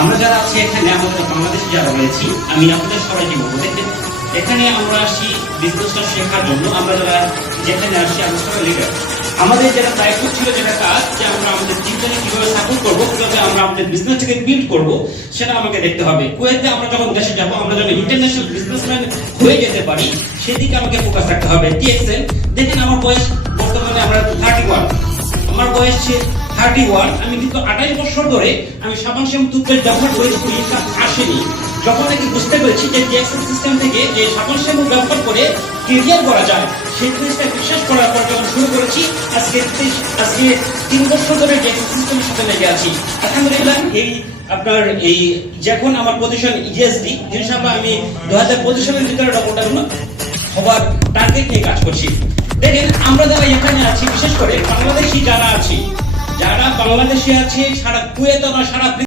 আমরা যারা আছি এখানে, আমাদের বাংলাদেশে যারা রয়েছি, আমি আপনাদের সবাইকে বলবো, দেখেন এখানে আমরা আসি বিজনেসটা শেখার জন্য। আমরা যারা যেখানে আসি আমরা সবাই লিডার। আমাদের যেটা দায়িত্ব ছিল, যেটা কাজ, যে আমরা আমাদের টিমটাকে কিভাবে সাপোর্ট করবো, কিভাবে আমরা আমাদের বিজনেসটাকে বিল্ড করবো, সেটা আমাকে দেখতে হবে। কুয়েতে আমরা যখন দেশে যাবো, আমরা যখন ইন্টারন্যাশনাল বিজনেসম্যান হয়ে যেতে পারি, সেদিকে আমাকে ফোকাস রাখতে হবে। টিএক্সএল, দেখেন আমার বয়স বর্তমানে আমরা 31, আমার বয়স 31। আমি কিন্তু 28 বছর ধরে আমি সাবান শ্যাম্পু টুথপেস্ট ব্যবহার করেছি, ইনকাম আসেনি। যখন নাকি বুঝতে পেরেছি যে টিএক্সএল সিস্টেম থেকে যে সাবান শ্যাম্পু ব্যবহার করে ক্যারিয়ার করা যায়, সেই জিনিসটা বিশ্বাস করার পর যখন শুরু করেছি, আজকে 3 বছর ধরে টিএক্সএল সিস্টেমের সাথে লেগে আছি। আলহামদুলিল্লাহ, এই আপনার এই যখন আমার পজিশন ইএসডি, ইনশাআল্লাহ আমি 2025 সালের ভিতরে ডবল হবার টার্গেট নিয়ে কাজ করছি। দেখেন আমরা যারা এখানে আছি, বিশেষ করে বাংলাদেশি যারা আছি, যারা বাংলাদেশে আছে, সারা কুয়েত না সারা